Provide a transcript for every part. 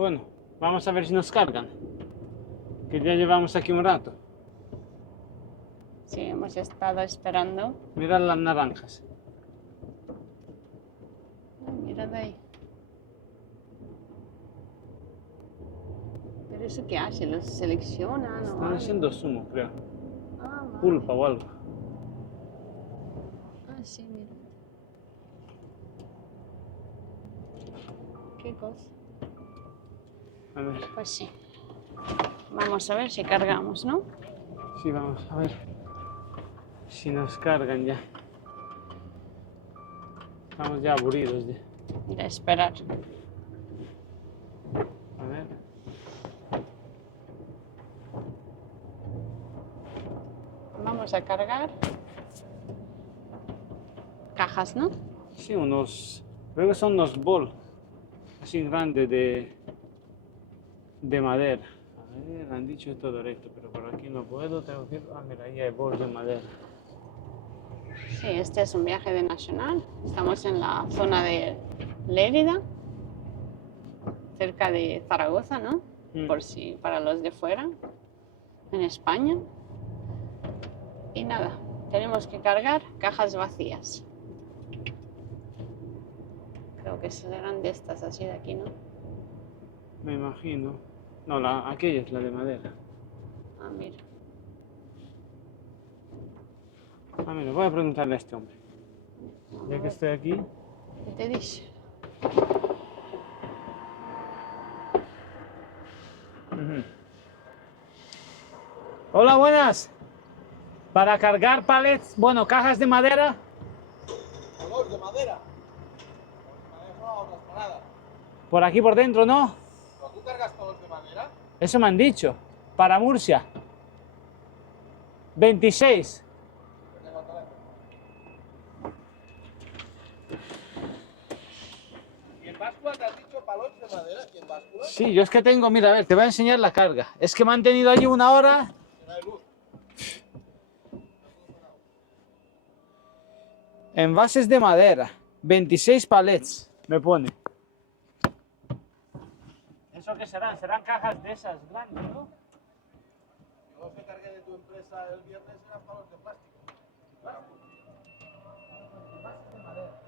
Bueno, vamos a ver si nos cargan. Que ya llevamos aquí un rato. Sí, hemos estado esperando. Mirad las naranjas. Ay, mirad ahí. ¿Pero eso qué hace? ¿Los seleccionan o Están algo? haciendo zumo, creo. Ah, vale. Pulpa o algo. Ah, sí, mira. Qué cosa. A ver, Pues sí. Vamos a ver si cargamos, ¿no? sí, vamos a ver si nos cargan ya. Estamos ya aburridos de... De esperar. A ver. Vamos a cargar. Cajas, ¿no? Sí, unos... Creo que son unos bol así grandes de madera. A ver, han dicho todo recto, pero por aquí no puedo, tengo que ir... Ah, mira, ahí hay bols de madera. Sí, este es un viaje de Nacional. Estamos en la zona de Lérida, cerca de Zaragoza, ¿no? Por si para los de fuera, en España. Y nada, tenemos que cargar cajas vacías. Creo que serán de estas así de aquí, ¿no? Me imagino. No, aquella es la de madera. Ah, mira. Ah, mira, voy a preguntarle a este hombre. Ya que estoy aquí. ¿Qué te dice? Hola, buenas. Para cargar palets, bueno, cajas de madera. ¿Palos de madera? No hablas para nada. Por aquí por dentro, ¿no? ¿Pero tú cargas palos de madera? Eso me han dicho. Para Murcia. 26. Tengo el teléfono. ¿Y en báscula te has dicho palos de madera? ¿Y en báscula? Sí, yo es que tengo, mira, a ver, te voy a enseñar la carga. Es que me han tenido allí una hora. Que no hay luz. Envases de madera. 26 palets, me pone. ¿Eso qué serán? Serán cajas de esas grandes, ¿no? Yo los que cargué de tu empresa el viernes eran palos de plástico. Envases de madera.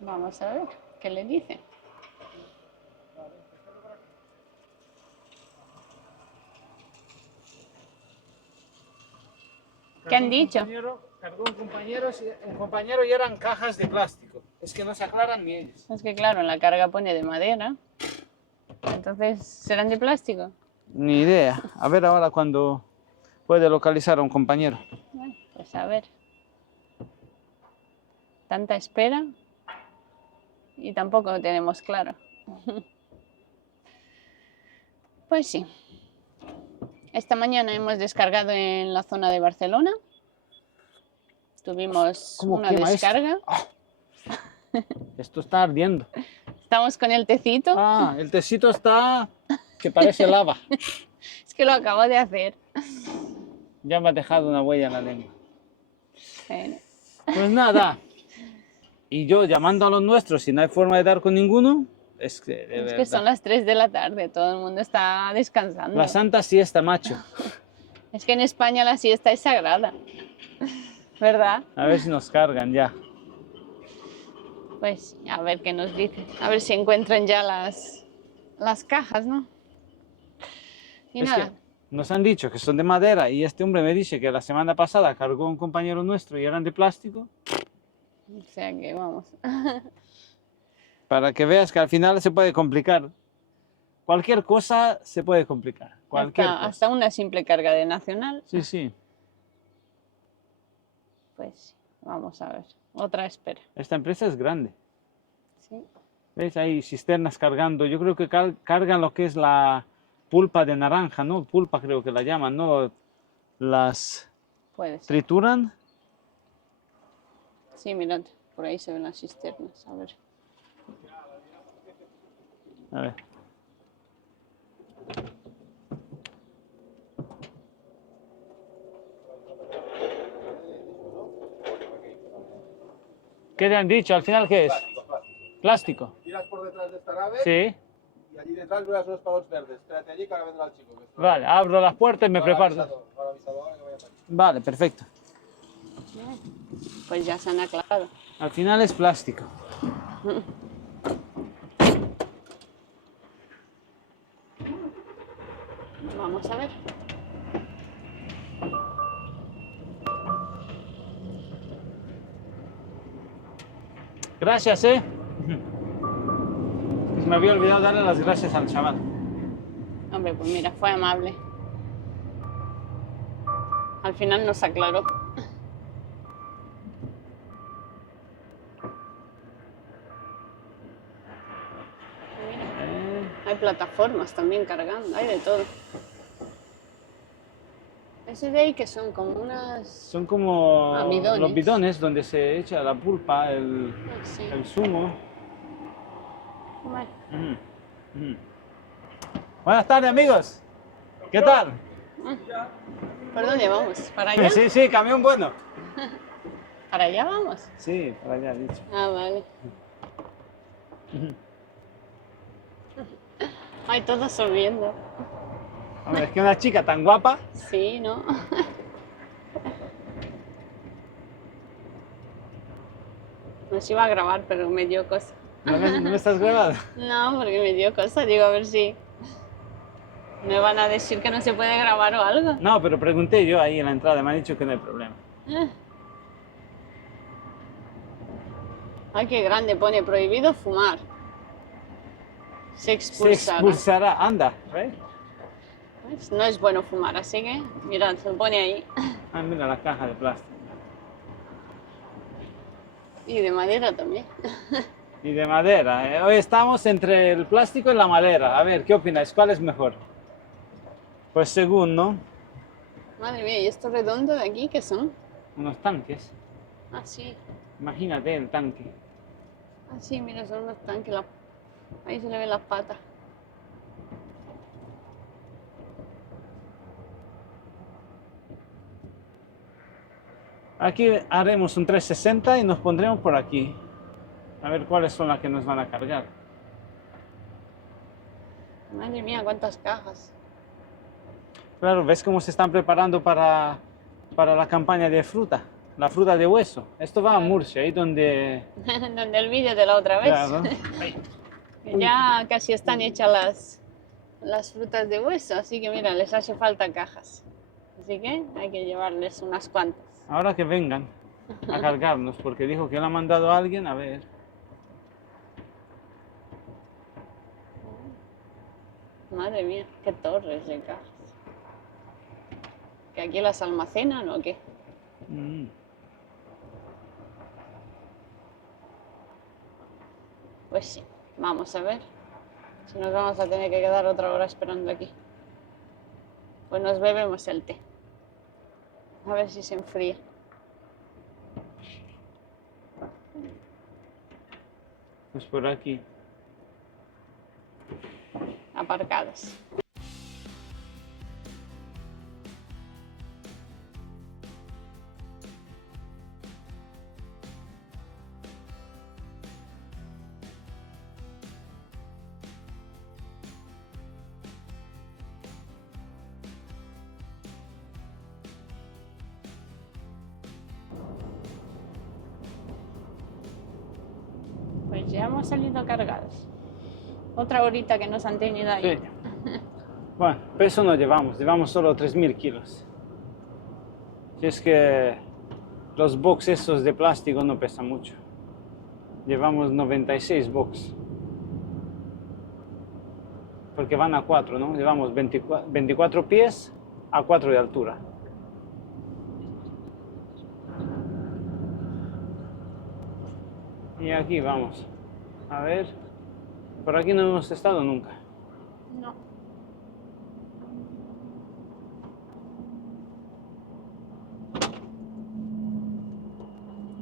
Vamos a ver qué le dice. ¿Qué han dicho? Cargó un compañero y eran cajas de plástico. Es que no se aclaran ni ellos. Es que claro, en la carga pone de madera. Entonces, ¿serán de plástico? Ni idea. A ver ahora cuando puede localizar a un compañero. Bueno, pues a ver. Tanta espera y tampoco lo tenemos claro. Pues sí. Esta mañana hemos descargado en la zona de Barcelona. Tuvimos ¿Cómo una quema esto? descarga. Esto está ardiendo. Estamos con el tecito. Ah, el tecito está que parece lava. Es que lo acabo de hacer. Ya me ha dejado una huella en la lengua. Bueno, Pues nada. Y yo llamando a los nuestros, si no hay forma de dar con ninguno, es que de es verdad. que son las 3 de la tarde, todo el mundo está descansando. La santa siesta, macho. Es que en España la siesta es sagrada, ¿verdad? A ver si nos cargan ya. Pues a ver qué nos dicen, a ver si encuentran ya las cajas, ¿no? Y Es nada, que nos han dicho que son de madera y este hombre me dice que la semana pasada cargó un compañero nuestro y eran de plástico. o sea que vamos. Para que veas que al final se puede complicar. Cualquier cosa se puede complicar. Cualquier cosa. Hasta una simple carga de Nacional, Sí, sí. pues vamos a ver, otra espera. Esta empresa es grande. ¿Sí? ¿Ves? Hay cisternas cargando. Yo creo que cargan lo que es la pulpa de naranja, ¿no? Pulpa creo que la llaman, ¿no? Las Puede ser. trituran. Sí, mirad, por ahí se ven las cisternas, a ver. A ver. ¿Qué te han dicho? ¿Al final qué es? Plástico, plástico. ¿Plástico? Tiras por detrás de esta nave Sí. y allí detrás verás unos palos verdes. Espérate allí que ahora vendrá el chico. Que está- Vale, abro las puertas y me ahora preparo. avisado, ahora avisado ahora que vaya para allí. Vale, perfecto. Pues ya se han aclarado. Al final es plástico. Vamos a ver. Gracias, ¿eh? Pues me había olvidado darle las gracias al chaval. Hombre, pues mira, fue amable. Al final nos aclaró. Hay plataformas también cargando, hay de todo. Ese de ahí que son como unas... Son como Ah, bidones. los bidones donde se echa la pulpa, Sí. el zumo. Bueno, Buenas tardes, amigos. ¿Qué tal? ¿por dónde vamos? ¿Para allá? Sí, sí, camión bueno. ¿Para allá vamos? Sí, para allá, dicho. Ah, vale. Ay, todos subiendo. Hombre, es que una chica tan guapa. Sí, ¿no? Nos iba a grabar, pero me dio cosa. ¿No me estás grabando? No, porque me dio cosa. Digo, a ver si me van a decir que no se puede grabar o algo. No, pero pregunté yo ahí en la entrada, me han dicho que no hay problema. Ay, qué grande, pone prohibido fumar. Se Se expulsará. expulsará, anda, ¿ves? Pues no es bueno fumar, así que, mirad, se pone ahí. Ah, mira la caja de plástico. Y de madera también. Y de madera. Hoy estamos entre el plástico y la madera. A ver, ¿qué opináis? ¿Cuál es mejor? Pues según, ¿no? Madre mía, ¿y esto redondo de aquí qué son? Unos tanques. Ah, sí. Imagínate el tanque. Ah, sí, mira, son los tanques. Ahí se le ven las patas. Aquí haremos un 360 y nos pondremos por aquí. A ver cuáles son las que nos van a cargar. Madre mía, cuántas cajas. Claro, ¿ves cómo se están preparando para la campaña de fruta? La fruta de hueso. Esto va a Murcia, ahí donde... Donde el vídeo de la otra vez. Claro. Ya casi están hechas las frutas de hueso, así que mira, les hace falta cajas. Así que hay que llevarles unas cuantas. Ahora que vengan a cargarnos, porque dijo que le ha mandado a alguien, a ver. Madre mía, qué torres de cajas. ¿Que aquí las almacenan o qué? Mm. Pues sí, vamos a ver. Si nos vamos a tener que quedar otra hora esperando aquí. Pues nos bebemos el té. A ver si se enfría. Pues por aquí. Aparcadas. Pues ya hemos salido cargados. Otra horita que nos han tenido ahí. Sí. Bueno, peso no llevamos solo 3000 kilos. Si es que los box esos de plástico no pesan mucho. Llevamos 96 box. Porque van a 4, ¿no? Llevamos 24 pies a 4 de altura. Y aquí vamos. A ver. Por aquí no hemos estado nunca. No.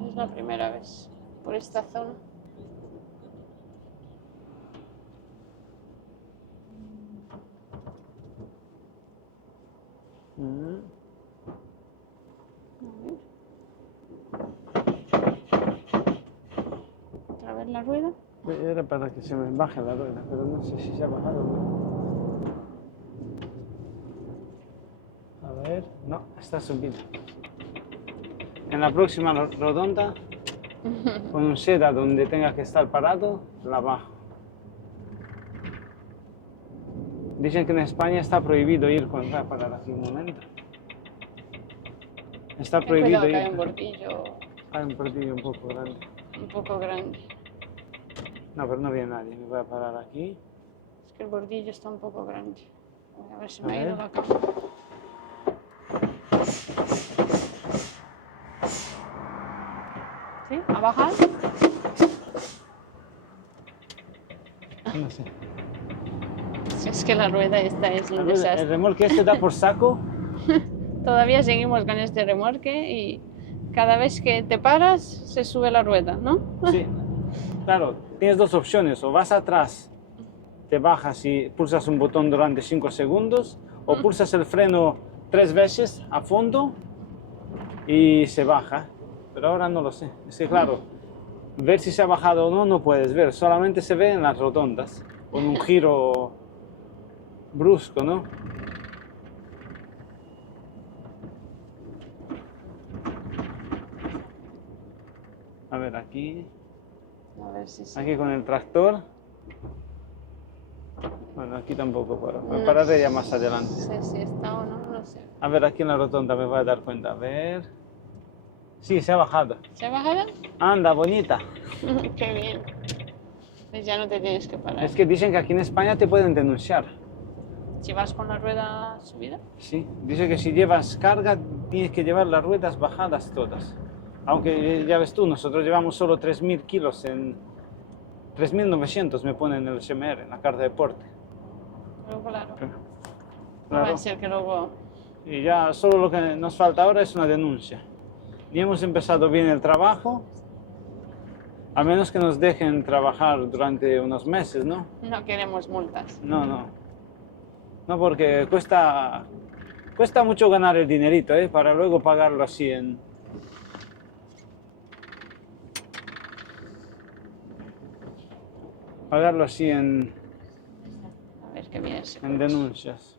Es la primera vez por esta zona. ver la rueda. Era para que se me baje la rueda, pero no sé si se ha bajado o no. A ver, no, está subida. En la próxima rodonda, con un seda donde tenga que estar parado, la bajo. Dicen que en España está prohibido ir con... Voy a parar aquí un momento. Está Ten prohibido cuidado que hay ir... un bordillo Hay un bordillo un poco grande. un poco grande. No, pero no viene nadie. Me voy a parar aquí. Es que el bordillo está un poco grande. A ver si A me ha ido ver. la cámara. ¿Sí? ¿A bajar? No sé. Si es que la rueda esta es A un ver, el desastre. remolque este da por saco. Todavía seguimos con este remolque y cada vez que te paras se sube la rueda, ¿no? Sí. Claro, tienes dos opciones. O vas atrás, te bajas y pulsas un botón durante 5 segundos. O pulsas el freno 3 veces a fondo y se baja. Pero ahora no lo sé. Es que claro, ver si se ha bajado o no, no puedes ver. Solamente se ve en las rotondas. Con un giro brusco, ¿no? A ver, aquí A ver si se... aquí con el tractor. Bueno, aquí tampoco paro. Me No pararé ya más adelante. sé si está o no, no sé. A ver, aquí en la rotonda me voy a dar cuenta. A ver. Sí, se ha bajado. ¿Se ha bajado? Anda, bonita. Qué bien. Pues ya no te tienes que parar. Es que dicen que aquí en España te pueden denunciar. Si vas con la rueda subida. Sí, dice que si llevas carga tienes que llevar las ruedas bajadas todas. Aunque ya ves tú, nosotros llevamos solo 3.000 kilos en... 3.900 me ponen en el SMR, en la carta de porte. Pero claro. No va Claro. a ser que luego... Y ya solo lo que nos falta ahora es una denuncia. Ni hemos empezado bien el trabajo, a menos que nos dejen trabajar durante unos meses, ¿no? No queremos multas. No, no. No, porque cuesta mucho ganar el dinerito, ¿eh? Para luego pagarlo así en... Pagarlo así A ver qué bien se en denuncias.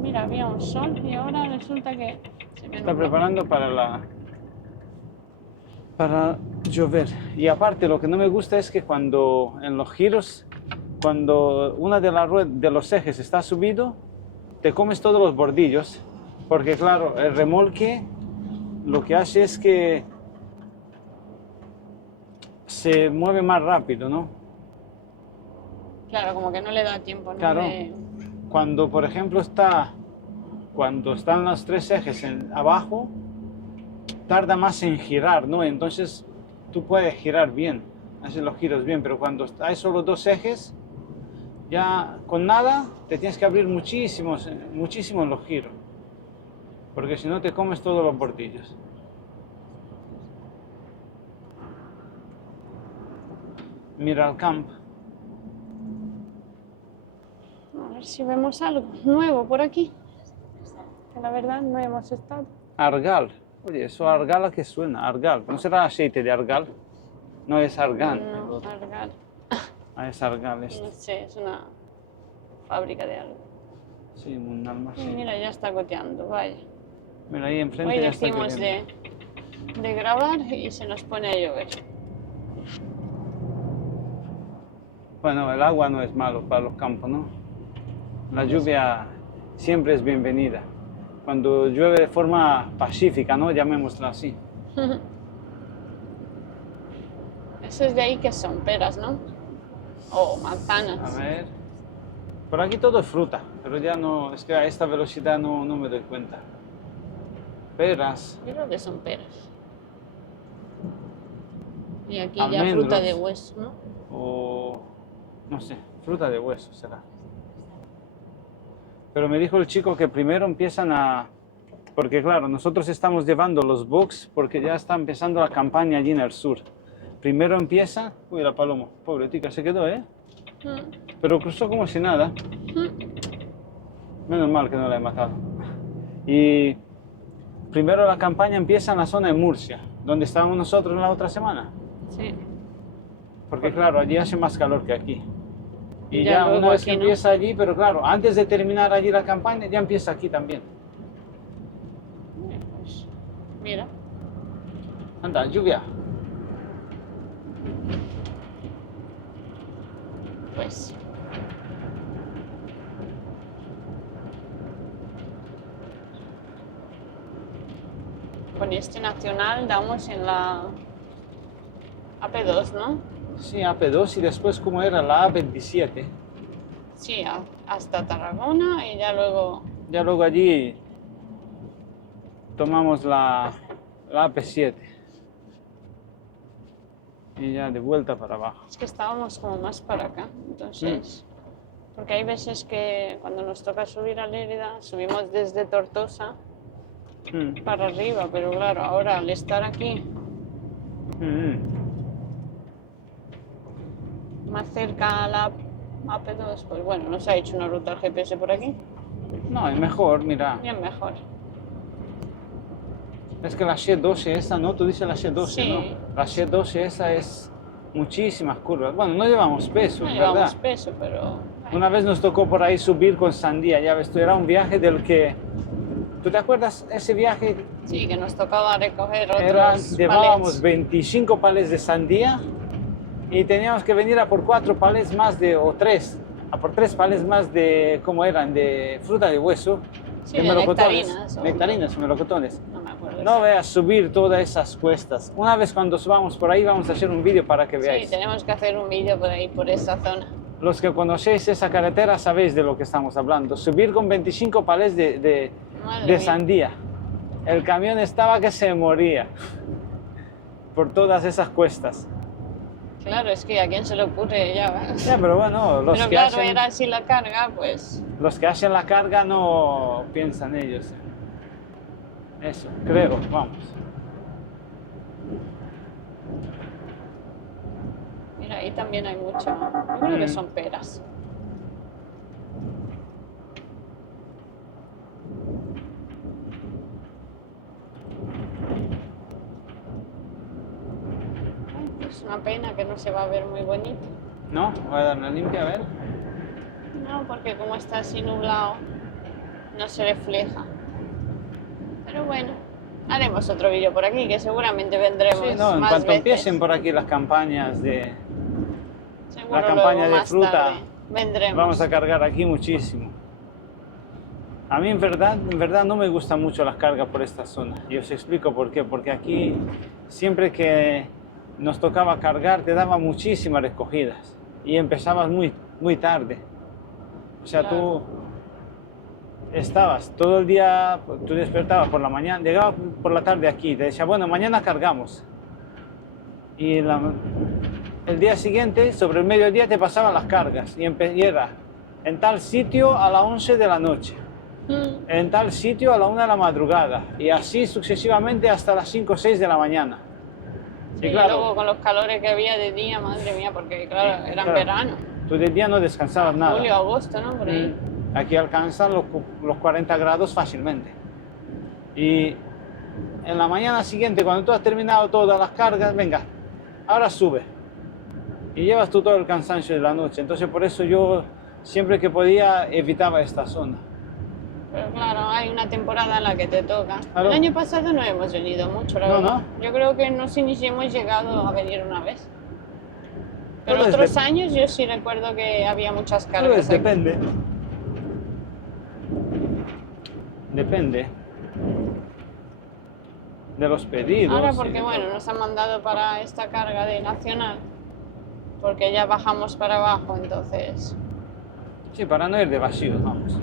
Mira, había un sol y ahora resulta que se me Está nubló. preparando para llover. Y aparte lo que no me gusta es que cuando en los giros, cuando una de las de los ejes está subido, te comes todos los bordillos, porque claro, el remolque lo que hace es que se mueve más rápido, ¿no? Claro, como que no le da tiempo, ¿no? Claro. Cuando, por ejemplo, cuando están los 3 ejes abajo, tarda más en girar, ¿no? Entonces tú puedes girar bien, haces los giros bien, pero cuando hay solo 2 ejes, ya con nada te tienes que abrir muchísimo en los giros, porque si no te comes todos los bordillos. Mira el campo. A ver si vemos algo nuevo por aquí. Que la verdad no hemos estado. Argal. Oye, eso argal a qué suena, argal. ¿No será aceite de argal? No es argán. No, Argal. Ah, es argal esto. No sé, es una fábrica de algo. Sí, un Y almacén. mira, ya está goteando, vaya. Mira, ahí enfrente Hoy ya está decimos lloviendo. de grabar y se nos pone a llover. Bueno, el agua no es malo para los campos, ¿no? La lluvia siempre es bienvenida. Cuando llueve de forma pacífica, ¿no? Llamémosla así. Eso es de ahí que son peras, ¿no? O manzanas. A ver. Por aquí todo es fruta, pero ya no, es que a esta velocidad no me doy cuenta. Peras, Yo creo que son peras. Y aquí ya Almendros. fruta de hueso, ¿no? o no sé, fruta de hueso será. Pero me dijo el chico que primero empiezan porque claro, nosotros estamos llevando los box porque ya está empezando la campaña allí en el sur. Primero empieza, uy, la paloma, pobre tica, se quedó, ¿eh? Pero cruzó como si nada. Menos mal que no la he matado. Y primero la campaña empieza en la zona de Murcia. donde estábamos nosotros la otra semana. Sí. Porque claro, allí hace más calor que aquí. Y Ya ya luego una vez aquí, que ¿no? empieza allí, pero claro, antes de terminar allí la campaña, ya empieza aquí también. Pues, mira. Anda, lluvia. Pues. Con este nacional damos en la AP2, ¿no? Sí, AP2 y después como era la A27. Sí, hasta Tarragona y ya luego. Ya luego allí tomamos la AP7. Y ya de vuelta para abajo. Es que estábamos como más para acá, entonces. Porque hay veces que cuando nos toca subir a Lérida, subimos desde Tortosa Mm, para arriba, pero claro, ahora al estar aquí mm. más cerca a la AP2, pues bueno, nos ha hecho una ruta al GPS por aquí, No, es mejor, mira. bien mejor. Es que la C12 esa, ¿no? Tú dices la C12, Sí. ¿no? La C12 esa es muchísimas curvas. Bueno, no llevamos peso, No ¿verdad? llevamos peso, pero. Una vez nos tocó por ahí subir con sandía, ya ves, tú, era un viaje del que... ¿Tú te acuerdas ese viaje? Sí, que nos tocaba recoger Era, otros llevábamos palets. 25 palés de sandía y teníamos que venir a por 4 palés más de, o 3, a por 3 palés más de, ¿cómo eran? De fruta de hueso, Sí, de melocotones. nectarinas, o- Nectarinas o melocotones. No me acuerdo. No veas subir todas esas cuestas. Una vez cuando subamos por ahí vamos a hacer un vídeo para que Sí, veáis. tenemos que hacer un vídeo por ahí, por esa zona. Los que conocéis esa carretera sabéis de lo que estamos hablando. Subir con 25 palés de Madre de mía. sandía. El camión estaba que se moría por todas esas cuestas. Claro, es que a quién se le ocurre ya. ¿Ves? Ya, pero bueno, Pero claro, era así la carga, pues. los que hacen la carga no piensan ellos. Eso, creo, vamos. Mira, ahí también hay mucho. Yo creo que son peras. Ay, pues una pena que no se va a ver muy bonito. ¿No? Voy a dar una limpia, a ver. No, porque como está así nublado, no se refleja. Pero bueno, haremos otro vídeo por aquí, que seguramente vendremos Sí, no, en más cuanto veces. empiecen por aquí las campañas de... Seguro la campaña luego de más fruta, tarde vendremos. Vamos a cargar aquí muchísimo. A mí en verdad no me gustan mucho las cargas por esta zona. Y os explico por qué. Porque aquí siempre que nos tocaba cargar te daba muchísimas recogidas. Y empezabas muy tarde. O sea, Claro. tú estabas todo el día, tú despertabas por la mañana, llegabas por la tarde aquí, te decía, bueno, mañana cargamos. Y el día siguiente, sobre el mediodía, te pasaban las cargas. Y era en tal sitio a las 11 de la noche. En tal sitio a la 1 de la madrugada. Y así sucesivamente hasta las 5 o 6 de la mañana. Sí, y luego con los calores que había de día, madre mía, porque claro, era en verano. Tú de día no descansabas nada. Julio, agosto, ¿no? Por ahí. Aquí alcanzan los 40 grados fácilmente. Y en la mañana siguiente, cuando tú has terminado todas las cargas, venga, ahora sube. Y llevas tú todo el cansancio de la noche. Entonces por eso yo siempre que podía evitaba esta zona. Pero claro, hay una temporada en la que te toca. Claro. El año pasado no hemos venido mucho, la No, verdad. no. Yo creo que no sé ni si hemos llegado a venir una vez. Pero Todo es otros años yo sí recuerdo que había muchas cargas. Pues aquí. depende. Depende de los pedidos. Ahora y porque de bueno, todo. nos han mandado para esta carga de Nacional, porque ya bajamos para abajo, entonces. Sí, para no ir de vacíos, vamos.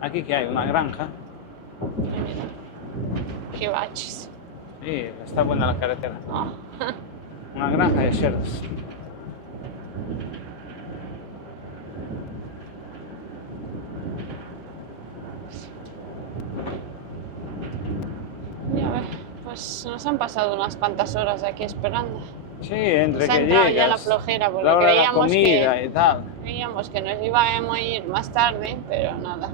Aquí que hay una granja. Ay, mira, qué baches. Sí, está buena la carretera. Ah, Una granja de cerdos. ya ves, pues nos han pasado unas cuantas horas aquí esperando. Sí, entre Nos ha que entrado ya llegas, la flojera, porque la hora de la creíamos comida que- y tal. Veíamos que nos íbamos a ir más tarde, pero nada.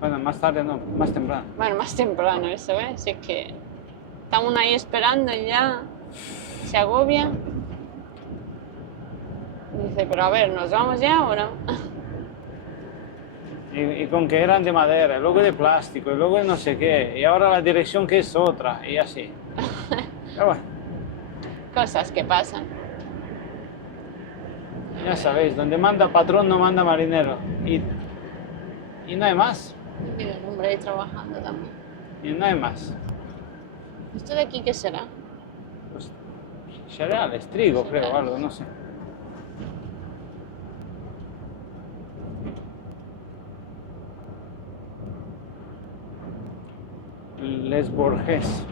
Bueno, más tarde no, más temprano. Bueno, más temprano, eso, ¿eh? Así que Estamos ahí esperando y ya se agobia. Dice, pero a ver, ¿nos vamos ya o no? Y con que eran de madera, y luego de plástico, y luego de no sé qué, y ahora la dirección que es otra, y así. Pero bueno, Cosas que pasan. ya sabéis, donde manda patrón no manda marinero. Y no hay más, Mira el hombre ahí trabajando también. y no hay más. ¿Esto de aquí qué será? Pues, cereales, trigo creo, algo, no sé. Les Borges.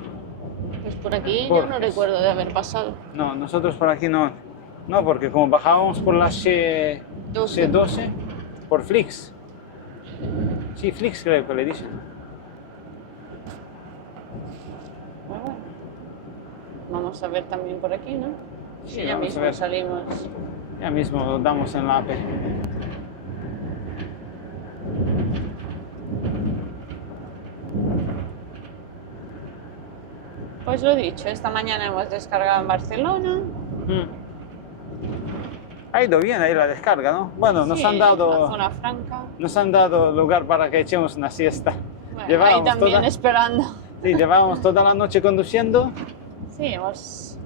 Pues por aquí yo no Borges. recuerdo de haber pasado. No, nosotros por aquí no. No, porque como bajábamos por la C12, por Flix. Sí, Flix creo que le dicen. Bueno, vamos a ver también por aquí, ¿no? Sí, ya vamos a mismo ver. salimos. Ya mismo damos en la AP. Pues lo dicho, esta mañana hemos descargado en Barcelona. Ha ido bien ahí la descarga, ¿no? Bueno, Sí, la dado, zona franca. nos han dado lugar para que echemos una siesta. Bueno, ahí Llevábamos también toda- esperando. Sí, llevábamos toda la noche conduciendo. Sí, hemos...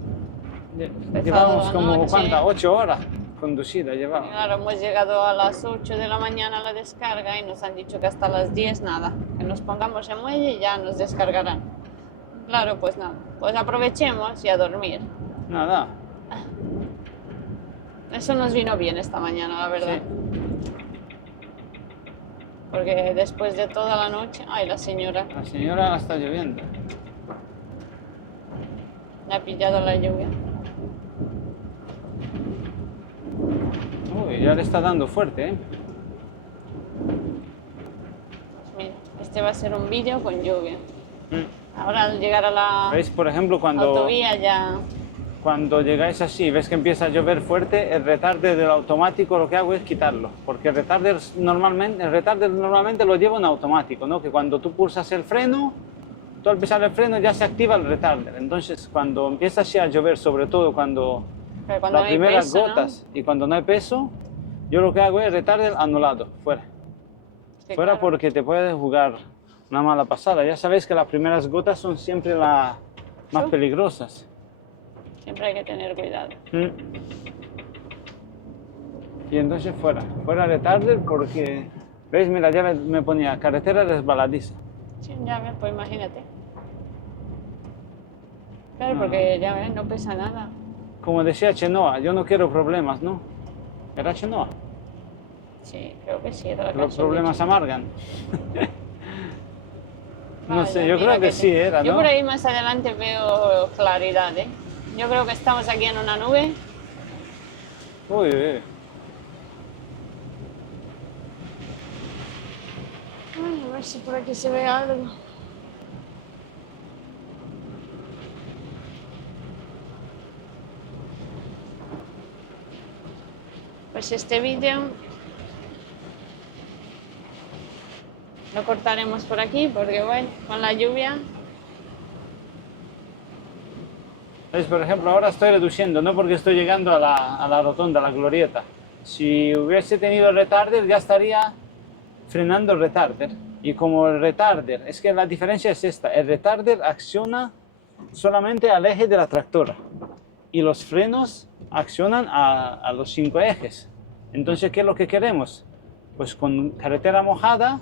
Llevábamos la como, noche. ¿cuántas? 8 horas conducida llevábamos. Claro, hemos llegado a las 8 de la mañana a la descarga y nos han dicho que hasta las 10 nada, que nos pongamos en muelle y ya nos descargarán. Claro, pues nada, pues aprovechemos y a dormir. Nada. Eso nos vino bien esta mañana, la verdad. Sí. Porque después de toda la noche, ay, la señora La señora la está lloviendo. le ha pillado la lluvia. Uy, ya le está dando fuerte, ¿eh? Pues mira, este va a ser un vídeo con lluvia. Mm. Ahora al llegar a la ¿Veis? Por ejemplo, cuando autovía ya... llegáis así, ves que empieza a llover fuerte, el retarder del automático lo que hago es quitarlo. Porque el retarder normalmente lo llevo en automático, ¿no? Que cuando tú pulsas el freno, tú al pisar el freno ya se activa el retarder. Entonces, cuando empieza así a llover, sobre todo cuando Pero cuando las no hay primeras peso, ¿no? gotas y cuando no hay peso, yo lo que hago es retarder anulado, fuera. Es que Fuera claro, porque te puede jugar una mala pasada. Ya sabéis que las primeras gotas son siempre las más Sí. peligrosas. siempre hay que tener cuidado. Mm. Y entonces fuera retarder porque, ¿veis? Mira, ya me ponía carretera resbaladiza. Sí, ya ves, pues imagínate. Claro, No. porque ya ves, no pesa nada. Como decía Chenoa, yo no quiero problemas, ¿no? ¿Era Chenoa? Sí, creo que sí. Era la Los canción de problemas Chenoa. amargan. No Vaya, sé, yo mira creo que sí era, Yo ¿no? por ahí más adelante veo claridad, ¿eh? Yo creo que estamos aquí en una nube. Uy, uy. Ay, a ver si por aquí se ve algo. Pues este vídeo lo cortaremos por aquí porque bueno, con la lluvia. ¿Veis? Por ejemplo, ahora estoy reduciendo, no porque estoy llegando a la rotonda, a la glorieta. Si hubiese tenido el retarder, ya estaría frenando el retarder. Y como el retarder, es que la diferencia es esta, el retarder acciona solamente al eje de la tractora y los frenos accionan a los 5 ejes. Entonces, ¿qué es lo que queremos? Pues con carretera mojada,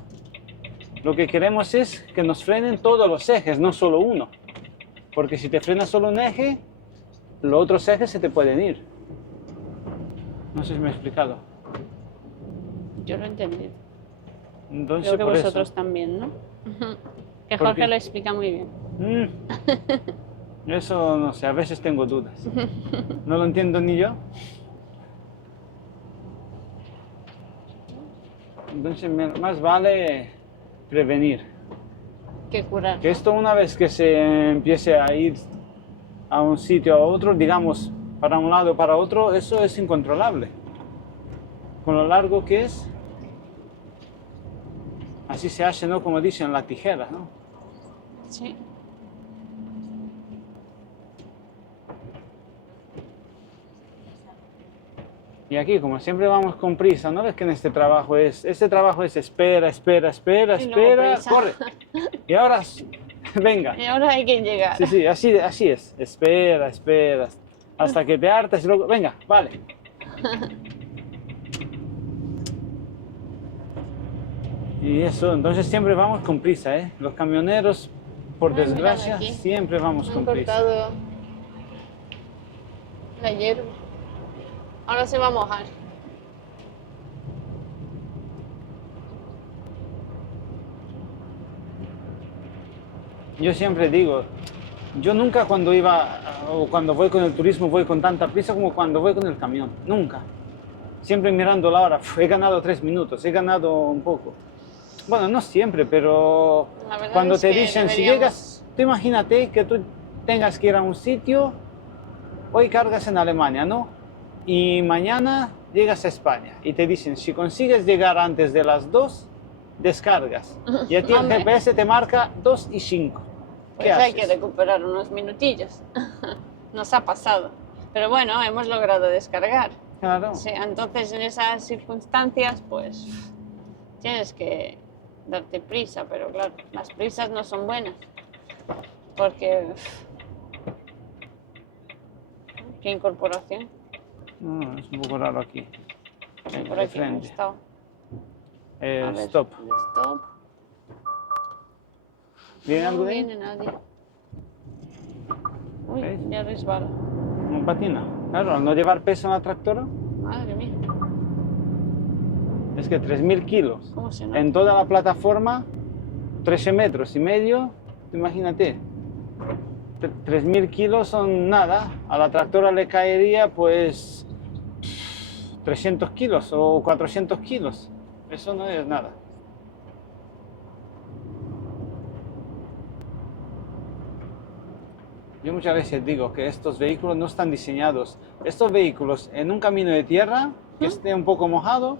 lo que queremos es que nos frenen todos los ejes, no solo uno. Porque si te frena solo un eje, los otros ejes se te pueden ir. No sé si me he explicado. Yo lo he entendido. Entonces, Creo que por vosotros eso. también, ¿no? Que ¿Por Jorge qué? lo explica muy bien. Eso no sé, a veces tengo dudas. No lo entiendo ni yo. Entonces, más vale prevenir. Que curar. Que esto una vez que se empiece a ir a un sitio a otro, digamos, para un lado o para otro, eso es incontrolable. Con lo largo que es, así se hace, ¿no? Como dicen, la tijera, ¿no? Sí. Y aquí, como siempre vamos con prisa, ¿no ves que en este trabajo es espera, espera, espera, Y luego espera, prisa. corre. Y ahora, venga. Y ahora hay que llegar. Sí, sí, así es. Espera, espera, hasta que te hartas y luego, venga, vale. Y eso, entonces siempre vamos con prisa, ¿eh? Los camioneros, por Míralo desgracia, aquí. siempre vamos Han con prisa. cortado la hierba. Ahora se va a mojar. Yo siempre digo, yo nunca cuando iba o cuando voy con el turismo voy con tanta prisa como cuando voy con el camión, nunca. Siempre mirando la hora, he ganado 3 minutos, he ganado un poco. Bueno, no siempre, pero La verdad cuando es te que dicen, si deberíamos- llegas, tú imagínate que tú tengas que ir a un sitio, hoy cargas en Alemania, ¿no? Y mañana llegas a España y te dicen, si consigues llegar antes de las 2, descargas. Y a ti el Hombre. GPS te marca 2 y 5. ¿Qué Pues hay haces? que recuperar unos minutillos. Nos ha pasado. Pero bueno, hemos logrado descargar. Claro. Sí, entonces en esas circunstancias, pues tienes que darte prisa, pero claro, las prisas no son buenas. Porque. ¿Qué incorporación? No, es un poco raro aquí. Por De aquí no frente. está. A ver, Stop. Stop. ¿Viene algo No de ahí? viene nadie. Uy, ¿Veis? ya resbala. No patina. Claro, al no llevar peso en la tractora, Madre mía, es que 3.000 kilos. ¿cómo se nota? En toda la plataforma, 13 metros y medio, imagínate. 3.000 kilos son nada. A la tractora le caería pues 300 kilos o 400 kilos. Eso no es nada. Yo muchas veces digo que estos vehículos no están diseñados. Estos vehículos en un camino de tierra que esté un poco mojado,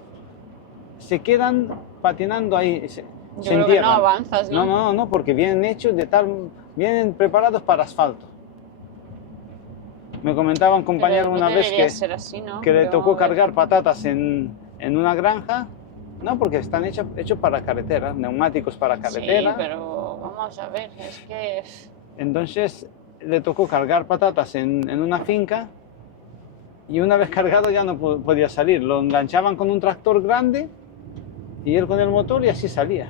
se quedan patinando ahí. Se Yo creo que no entierran. avanzas, ¿no? No, porque vienen hechos de tal, vienen preparados para asfalto. Me comentaba un compañero Pero no una vez debería que, ser así, ¿no? que le Pero tocó vamos a ver. cargar patatas en una granja. No, porque están hechos para carretera, neumáticos para carretera. Sí, pero vamos a ver, es que Entonces le tocó cargar patatas en una finca y una vez cargado ya no podía salir. Lo enganchaban con un tractor grande y él con el motor y así salía.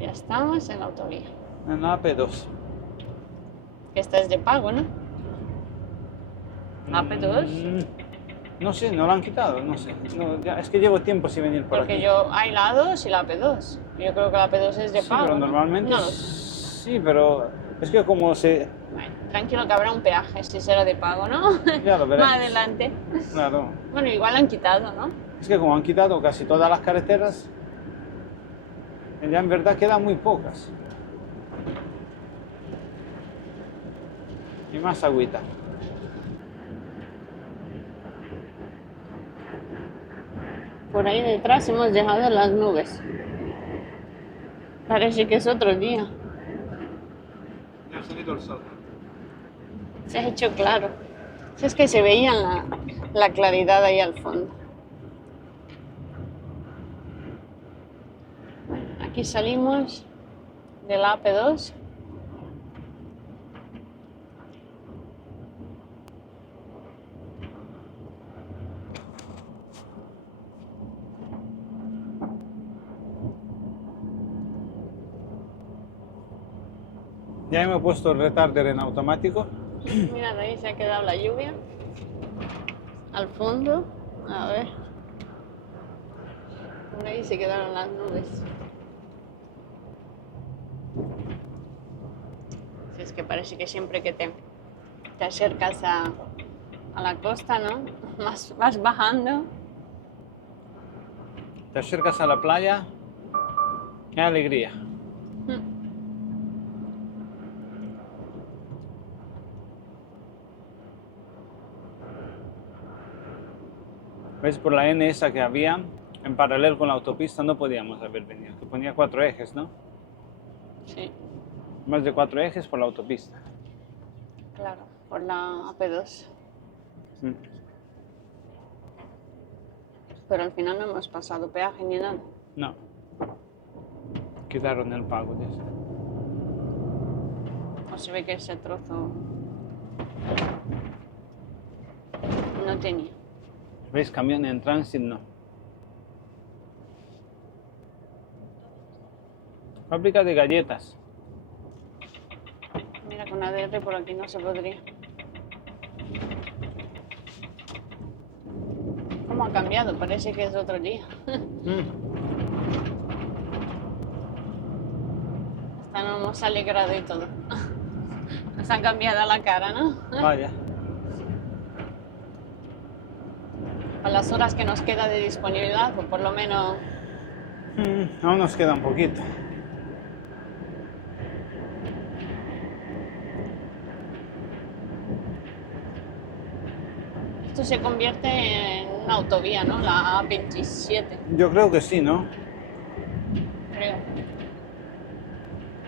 ya estamos en la autovía. En la AP2. Que esta es de pago, ¿no? AP2. No sé, no lo han quitado, no sé. No, es que llevo tiempo sin venir por Porque aquí. hay la A2 y la AP2. Yo creo que la AP2 es de Sí, pago. pero ¿no? normalmente No lo sé. sí, pero es que como se... Bueno, tranquilo que habrá un peaje si será de pago, ¿no? Ya lo veremos. Más adelante. Claro. Bueno, igual han quitado, ¿no? Es que como han quitado casi todas las carreteras, ya en verdad quedan muy pocas. Y más agüita. Por ahí detrás hemos dejado las nubes. Parece que es otro día. Ya ha salido el sol. Se ha hecho claro. Si es que se veía la claridad ahí al fondo. Bueno, aquí salimos de la AP2. Ya hemos puesto el retarder en automático. Mira, ahí se ha quedado la lluvia. Al fondo, a ver. Por ahí se quedaron las nubes. Si es que parece que siempre que te acercas a la costa, ¿no? Vas bajando. Te acercas a la playa, qué alegría. ¿Ves? Por la N esa que había, en paralelo con la autopista, no podíamos haber venido, que ponía 4 ejes, ¿no? Sí. Más de 4 ejes por la autopista. Claro, por la AP2. Mm. Pero al final no hemos pasado peaje ni nada. No. Quitaron el pago de eso. O se ve que ese trozo no tenía. ¿Veis? Camiones en tránsito, no. Fábrica de galletas. Mira, con ADR por aquí no se podría. ¿Cómo ha cambiado? Parece que es otro día. Mm. Hasta nos hemos alegrado y todo. Nos han cambiado la cara, ¿no? Vaya. A las horas que nos queda de disponibilidad, o por lo menos Aún nos queda un poquito. esto se convierte en una autovía, ¿no? La A27, Yo creo que sí, ¿no? creo.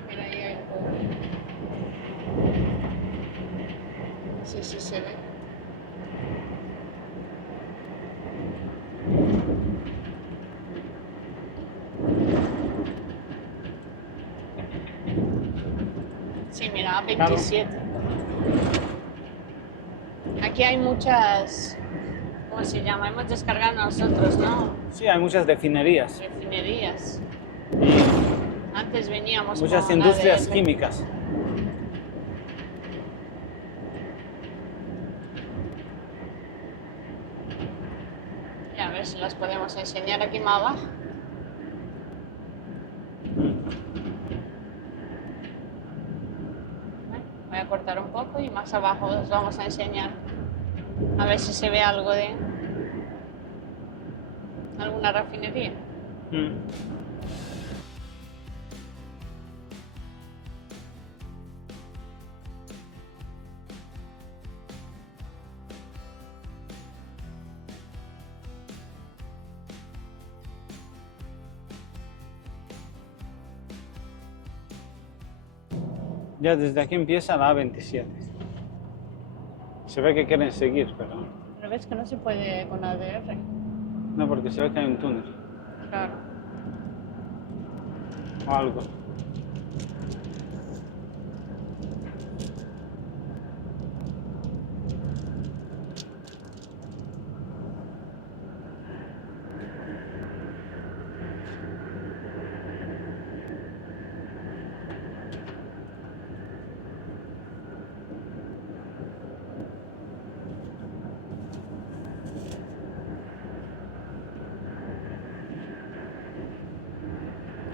Mira, ahí hay un poco. Sí, sí se ve. Sí, mira, A27. Aquí hay muchas, ¿cómo se llama? Hemos descargado nosotros, ¿no? Sí, hay muchas refinerías Refinerías. y Antes veníamos muchas con industrias ADR. químicas. Y a ver si las podemos enseñar aquí más abajo. Voy a cortar un poco y más abajo os vamos a enseñar. A ver si se ve algo de alguna refinería. Mm. Ya desde aquí empieza la A27. Se ve que quieren seguir, pero Pero ves que no se puede con ADR. no, porque se ve que hay un túnel Claro. o algo.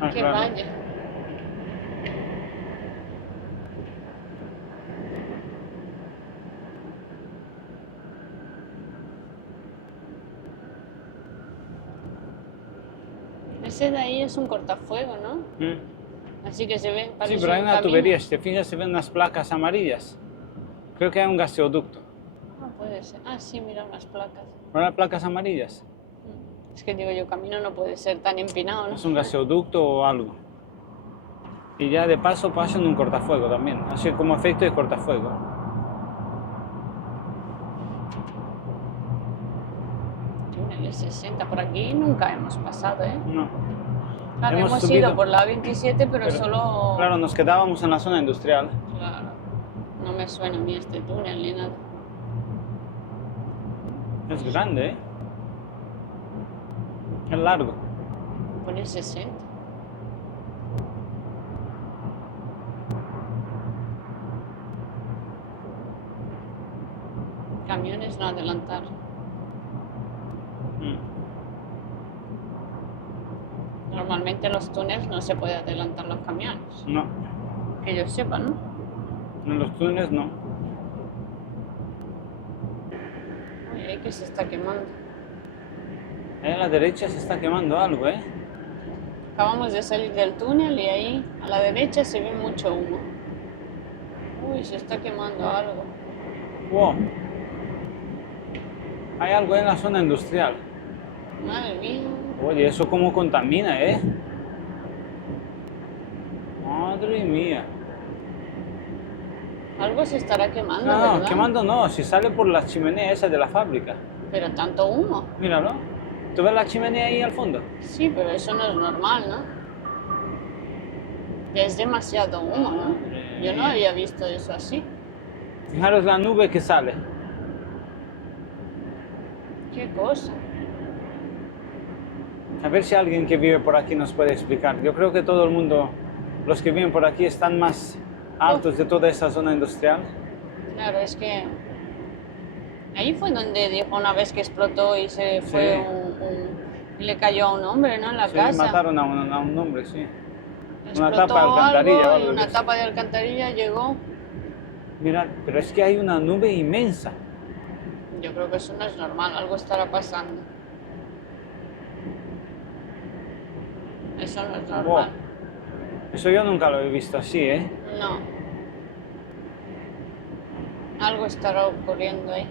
Ah, Qué claro. valle. Ese de ahí es un cortafuego, ¿no? Mm. Así que se ve, Sí, parece pero hay un una camino. tubería, si te fijas se ven unas placas amarillas. Creo que hay un gaseoducto. Ah, puede ser. Ah, sí, mira unas placas. ¿No hay placas amarillas? Es que digo yo, camino no puede ser tan empinado, ¿no? Es un gaseoducto o algo. Y ya de paso pasan un cortafuego también, así como efecto de cortafuego. Túneles 60, por aquí nunca hemos pasado, ¿eh? No. Claro, Hemos hemos subido, ido por la 27, pero solo... Claro, nos quedábamos en la zona industrial. Claro. No me suena a mí este túnel ni nada. Es grande, ¿eh? Es largo. Pone 60. Camiones no adelantar. Mm. Normalmente en los túneles no se puede adelantar los camiones. No, Que yo sepa, ¿no? en los túneles no. Uy, ahí que se está quemando. Ahí a la derecha se está quemando algo, ¿eh? Acabamos de salir del túnel y ahí a la derecha se ve mucho humo. Uy, se está quemando algo. Wow. Hay algo en la zona industrial. Madre mía. Oye, eso cómo contamina, ¿eh? Madre mía. Algo se estará quemando, No, no, ¿verdad? quemando no, si sale por la chimenea esa de la fábrica. Pero tanto humo. Míralo. ¿Tú ves la chimenea ahí al fondo? Sí, pero eso no es normal, ¿no? Ya es demasiado humo, ¿no? Yo no había visto eso así. Fijaros la nube que sale. Qué cosa. A ver si alguien que vive por aquí nos puede explicar. Yo creo que todo el mundo, los que viven por aquí, están más altos de toda esa zona industrial. Claro, es que ahí fue donde dijo una vez que explotó y se fue y le cayó a un hombre, ¿no? En la Sí, casa. mataron a un hombre, sí. Explotó tapa de alcantarilla o algo algo y de una eso. tapa de alcantarilla llegó. Mirad, pero es que hay una nube inmensa. Yo creo que eso no es normal, algo estará pasando. Eso no es normal. Wow. Eso yo nunca lo he visto así, ¿eh? No. Algo estará ocurriendo ahí.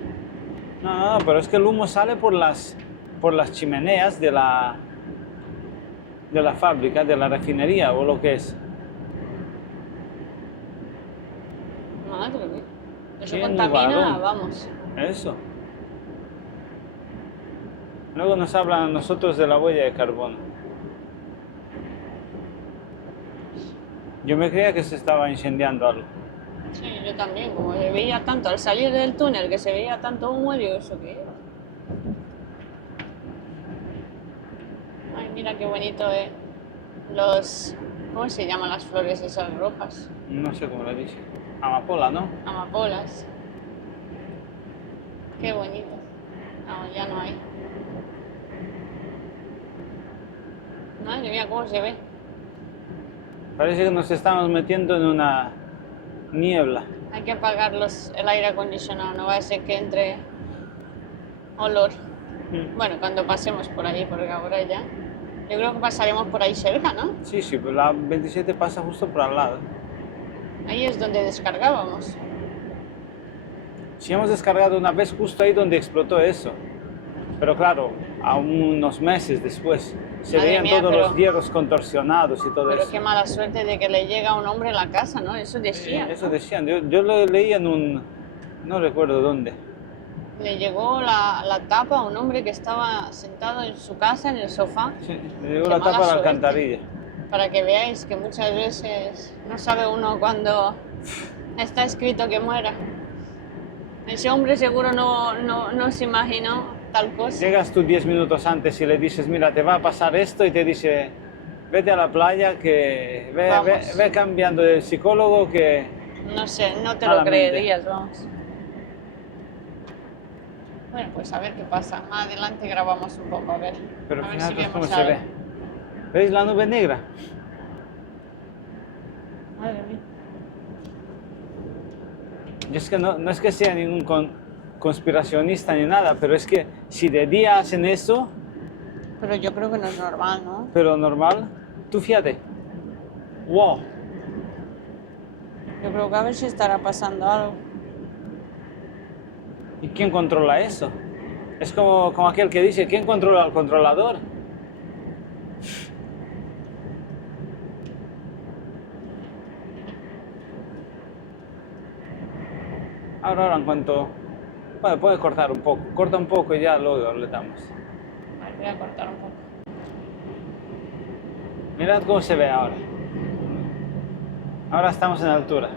No, no, pero es que el humo sale por las chimeneas de la fábrica, de la refinería o lo que es. Madre mía. Eso Qué contamina, nubarón. vamos. Eso. Luego nos hablan a nosotros de la huella de carbono. Yo me creía que se estaba incendiando algo. Sí, yo también, como se veía tanto al salir del túnel, que se veía tanto humo, digo, ¿eso qué era? Ay, mira qué bonito, ¿cómo se llaman las flores esas rojas? No sé cómo le dice. Amapola, ¿no? Amapolas. Qué bonito. No, ya no hay. Madre mía, cómo se ve. Parece que nos estamos metiendo en una niebla. Hay que apagar el aire acondicionado, no va a ser que entre olor. Bueno, cuando pasemos por ahí, porque ahora ya. Yo creo que pasaremos por ahí cerca, ¿no? Sí, sí, pues la 27 pasa justo por al lado. Ahí es donde descargábamos. Sí, hemos descargado una vez justo ahí donde explotó eso. Pero claro, a unos meses después se Madre veían mía, todos pero- los hierros contorsionados y todo Pero eso. qué mala suerte de que le llega a un hombre en la casa, ¿no? Eso decía. Eso decían. Yo lo leí en no recuerdo dónde. Le llegó la tapa a un hombre que estaba sentado en su casa, en el sofá. Sí, le llegó Qué la mala tapa de la suerte. alcantarilla. Para que veáis que muchas veces no sabe uno cuando está escrito que muera. Ese hombre seguro no se imaginó tal cosa. Llegas tú 10 minutos antes y le dices, mira, te va a pasar esto, y te dice, vete a la playa, que Vamos. ve cambiando de psicólogo, que... No sé, no te lo Malamente. creerías, vamos. Bueno, pues a ver qué pasa. Más adelante grabamos un poco, a ver. Pero a ver fijaros cómo vemos se algo. ve. ¿Veis la nube negra? Madre mía. Y es que no es que sea ningún conspiracionista ni nada, pero es que si de día hacen eso, Pero yo creo que no es normal, ¿no? pero normal, tú fíjate. Wow. Yo creo que a ver si estará pasando algo. ¿Y quién controla eso? Es como aquel que dice, ¿quién controla al controlador? Ahora en cuanto... Bueno, puede cortar un poco. Corta un poco y ya luego le damos. Vale, voy a cortar un poco. Mirad cómo se ve ahora. Ahora estamos en altura.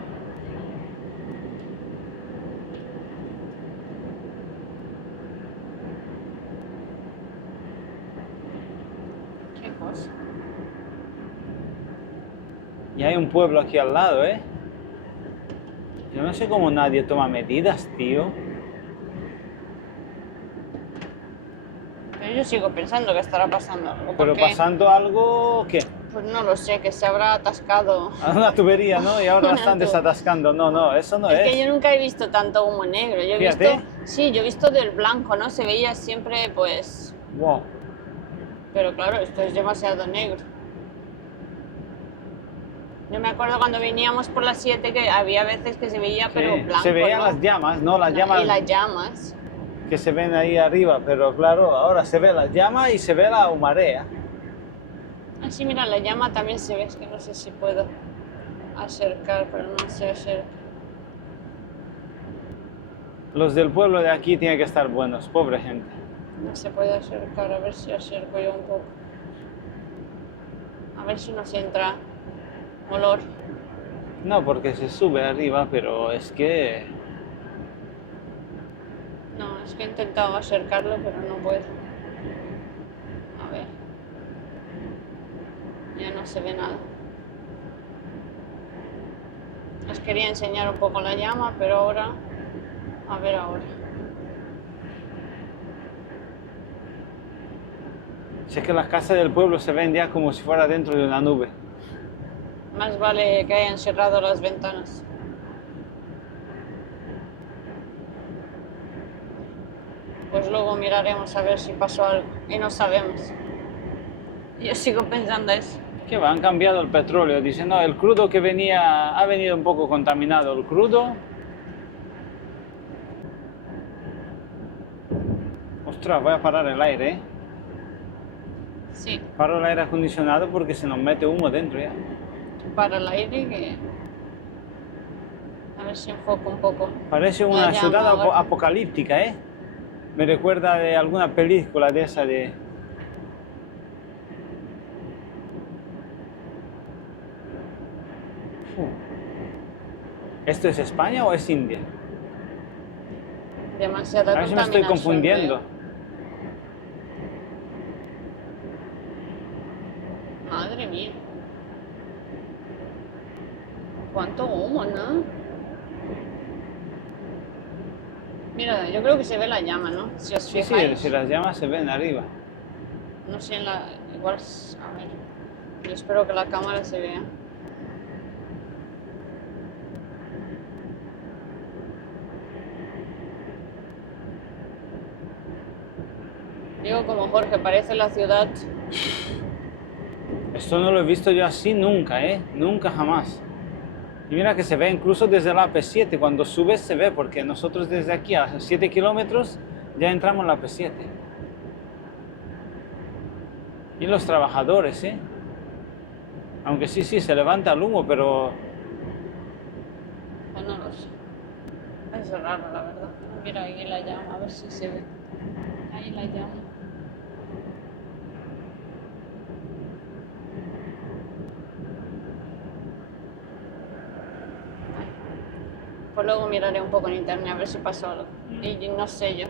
Qué cosa. Y hay un pueblo aquí al lado, ¿eh? Yo no sé cómo nadie toma medidas, tío. Pero yo sigo pensando que estará pasando algo. Pero porque, pasando algo, ¿qué? Pues no lo sé, que se habrá atascado. A una tubería, ¿no? Y ahora la están Una desatascando. No, eso no Es es. que yo nunca he visto tanto humo negro. Yo he Fíjate. visto, sí, yo he visto del blanco, ¿no? Se veía siempre, pues, Wow. pero claro, esto es demasiado negro. Yo me acuerdo cuando veníamos por las 7 que había veces que se veía, pero Sí, blanco, se veían ¿no? las llamas, ¿no? Las No, llamas y las llamas. que se ven ahí arriba, pero claro, ahora se ve las llamas y se ve la humarea. Ah, sí, mira, la llama también se ve, es que no sé si puedo acercar, pero no se acerca. Los del pueblo de aquí tienen que estar buenos, pobre gente. No se puede acercar, a ver si acerco yo un poco. A ver si nos entra olor. No, porque se sube arriba, pero es que... No, es que he intentado acercarlo, pero no puedo. A ver. Ya no se ve nada. Os quería enseñar un poco la llama, pero ahora... A ver ahora. Si es que las casas del pueblo se ven ya como si fuera dentro de una nube. Más vale que hayan cerrado las ventanas. Pues luego miraremos a ver si pasó algo. Y no sabemos. Yo sigo pensando eso. ¿Qué va? Han cambiado el petróleo. Dicen, no, el crudo que venía ha venido un poco contaminado. El crudo... Ostras, voy a parar el aire, ¿eh? Sí, Paro el aire acondicionado porque se nos mete humo dentro ya. para el aire que... A ver si enfoco un poco. Parece La una llama ciudad ahora. apocalíptica, ¿eh? Me recuerda de alguna película de esa de... ¿Esto es España o es India? Demasiada A ver si me estoy contaminación, confundiendo. veo. Madre mía. Cuánto humo, ¿no? Mira, yo creo que se ve la llama, ¿no? Si os Sí, sí, fijáis. si las llamas se ven arriba. No sé, en la... igual... A ver. Yo espero que la cámara se vea. Digo como Jorge, parece la ciudad... Esto no lo he visto yo así nunca, ¿eh? Nunca jamás. Y mira que se ve incluso desde la AP7. Cuando subes se ve, porque nosotros desde aquí a 7 kilómetros ya entramos en la AP7. Y los trabajadores, ¿eh? Aunque sí, se levanta el humo, pero... Pues no lo sé. Es raro, la verdad. Mira ahí la llama, a ver si se ve. Ahí la llama. Pues luego miraré un poco en internet a ver si pasó algo. Y no sé yo.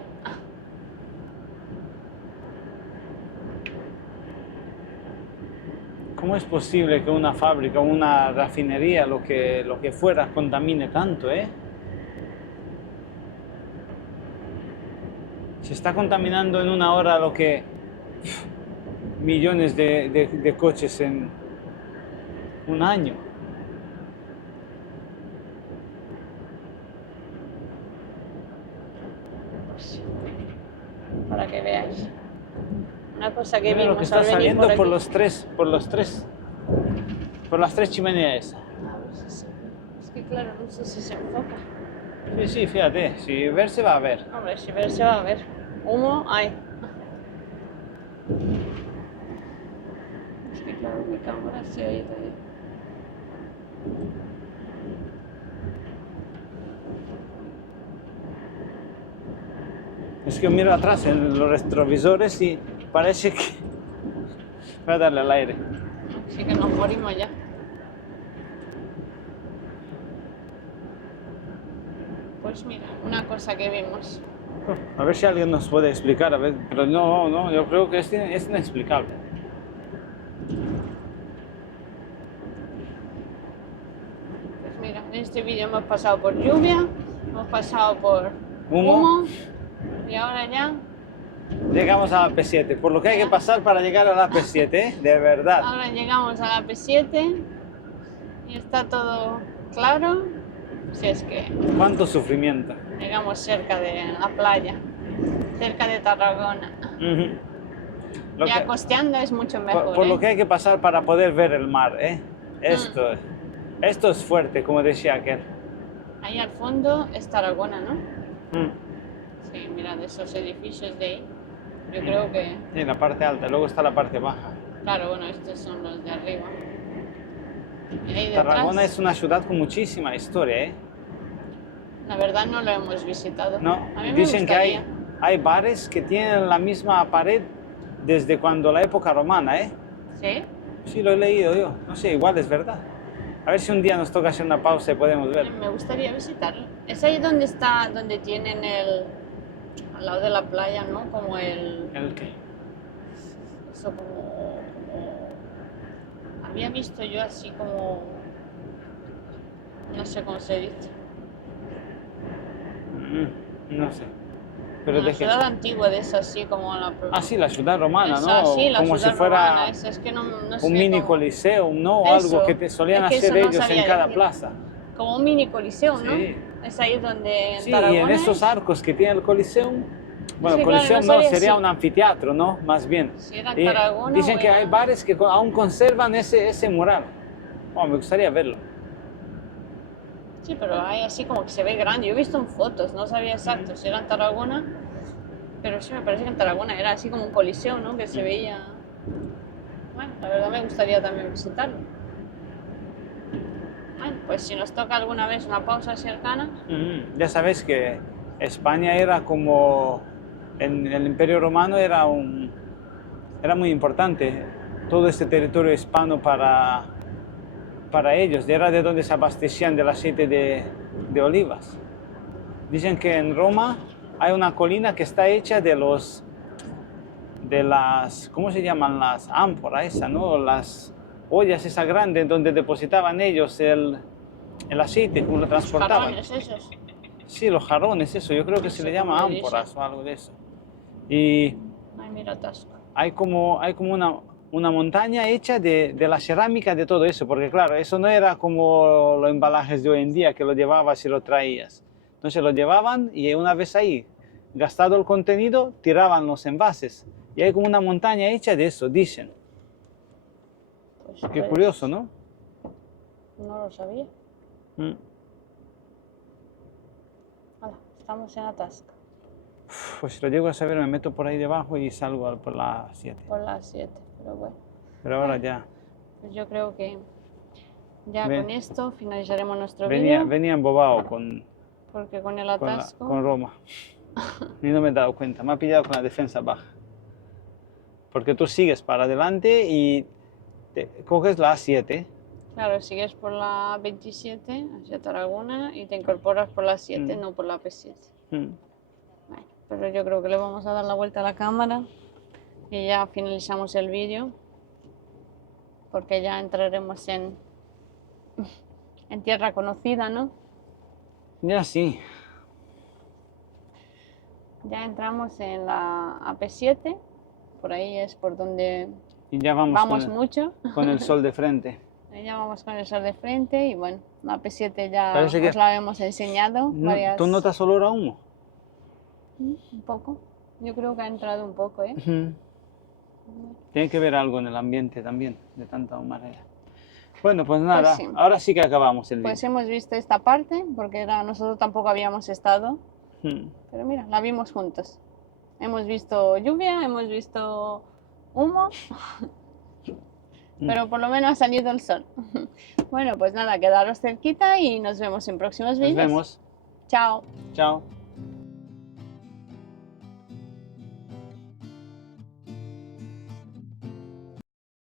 ¿Cómo es posible que una fábrica, una refinería, lo que fuera, contamine tanto, eh? Se está contaminando en una hora lo que... millones de coches en un año. Pues, para que veáis. Una cosa que Mira lo vimos que está al venir saliendo por por aquí. por las tres chimeneas. A ver si se ve. Es que claro, no sé si se enfoca. Sí, fíjate, si ver se va a ver. Hombre, si ver se va a ver. Humo hay. Es que claro, mi cámara se ha ido ya. Es que miro atrás en los retrovisores y parece que... Voy a darle al aire. Así que nos morimos ya. Pues mira, una cosa que vimos. A ver si alguien nos puede explicar, a ver, pero no, yo creo que es inexplicable. Pues mira, en este vídeo hemos pasado por lluvia, hemos pasado por Humo. humo y ahora ya, Llegamos a la P7, por lo que hay que pasar para llegar a la P7, ¿eh? De verdad. ahora llegamos a la P7 y está todo claro. Si es que Cuánto sufrimiento. llegamos cerca de la playa, cerca de Tarragona. Ujú. Lo Ya que- costeando es mucho mejor. por lo ¿eh? que hay que pasar para poder ver el mar, ¿eh? Esto es fuerte, como decía aquel. Ahí al fondo es Tarragona, ¿no? Mm. Sí, mira, de esos edificios de ahí. Yo creo que, Sí, la parte alta, luego está la parte baja. claro, bueno, estos son los de arriba. Y ahí Tarragona detrás, es una ciudad con muchísima historia, ¿eh? La verdad no lo hemos visitado. No, A mí me dicen que gustaría. hay bares que tienen la misma pared desde cuando la época romana, ¿eh? ¿Sí? Sí, lo he leído yo. No sé, igual es verdad. A ver si un día nos toca hacer una pausa y podemos ver. Me gustaría visitarlo. Es ahí donde está, donde tienen al lado de la playa, ¿no? Como ¿El qué? eso había visto yo así como, no sé cómo se dice, No sé. Pero una de qué. ciudad antigua de esa así como la... Ah, sí, la ciudad romana, Esa, ¿no? sí, la Como ciudad si fuera romana, esa, es que no sé un mini cómo- coliseo, ¿no? O Eso, algo que te solían es que hacer eso no ellos en sabía cada decir. plaza. Como un mini coliseo, ¿no? Sí. Es ahí donde en Sí, y en Tarragona esos es. arcos que tiene el coliseo, bueno, Sí, claro, coliseo no no, sabía sería si- un anfiteatro, ¿no? Más bien. Si era en Y Tarragona dicen o que era- hay bares que aún conservan ese mural. Oh, me gustaría verlo. Sí, pero hay así como que se ve grande. Yo he visto en fotos, no sabía exacto si era en Tarragona, pero sí me parece que en Tarragona era así como un coliseo, ¿no? Que se veía... Bueno, la verdad me gustaría también visitarlo. Bueno, pues si nos toca alguna vez una pausa cercana, Ya sabes que España era como, en el Imperio Romano era muy importante todo este territorio hispano para ellos, era de donde se abastecían del aceite de olivas. Dicen que en Roma hay una colina que está hecha de las, ¿cómo se llaman? Las ánforas, esa, ¿no? Las ollas esa grande donde depositaban ellos el aceite, como lo los transportaban. jarrones esos. Sí, los jarrones, eso, yo creo que No se sé le cómo llama le dicen. ánforas o algo de eso. Y Ay, mira, atasco. hay como una montaña hecha de la cerámica de todo eso, porque claro, eso no era como los embalajes de hoy en día que lo llevabas y lo traías. Entonces lo llevaban y una vez ahí, gastado el contenido, tiraban los envases. Y hay como una montaña hecha de eso, dicen. Qué Pues, curioso, ¿no? no lo sabía. Mm. Hala, estamos en atasco. Pues si lo llego a saber, me meto por ahí debajo y salgo por las 7. Por las 7, pero bueno. Pero ahora ya. Pues yo creo que ya Ve- con esto finalizaremos nuestro Venía, vídeo, venía embobado con porque con el con, atasco... con Roma. Y no me he dado cuenta, me ha pillado con la defensa baja. Porque tú sigues para adelante y coges la A7. Claro, sigues por la 27 hacia Tarragona y te incorporas por la 7, no por la P7. Mm. Bueno, pero yo creo que le vamos a dar la vuelta a la cámara y ya finalizamos el vídeo, porque ya entraremos en tierra conocida, ¿no? Ya sí. Ya entramos en la AP7, por ahí es por donde Y ya vamos, vamos mucho. con el sol de frente. Ahí ya vamos con el sol de frente y bueno, la AP7 ya Parece que- os la hemos enseñado varias... ¿Tú notas olor a humo? Un poco. Yo creo que ha entrado un poco, ¿eh? Tiene que ver algo en el ambiente también, de tanta humareda. Bueno, pues nada, sí. ahora sí que acabamos el Pues vídeo. hemos visto esta parte, porque nosotros tampoco habíamos estado, Mm. pero mira, la vimos juntos. Hemos visto lluvia, hemos visto humo, pero por lo menos ha salido el sol. Bueno, pues nada, quedaros cerquita y nos vemos en próximos Nos vídeos. vemos. Chao. Chao.